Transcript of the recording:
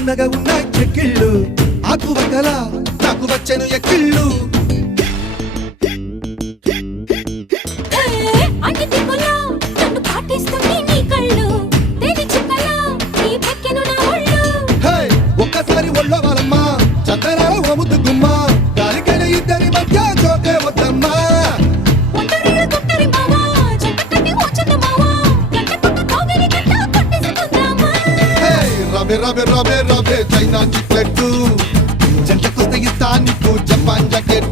చిన్నగా ఉన్న చెక్కిళ్ళు ఆకు వక్కల నాకు వచ్చెను ఎక్కిళ్ళు ఒక్కసారి ఒళ్ళో వాళ్ళమ్మా చందనాల ఒముద్దు గుమ్మ గాలికైన ఇద్దరి మధ్య చోటే వద్దమ్మా రవే రవే రవే రవే చైనా చిక్లెట్టు జంటకొస్తే ఇస్తా నీకు జపాన్ జాకెట్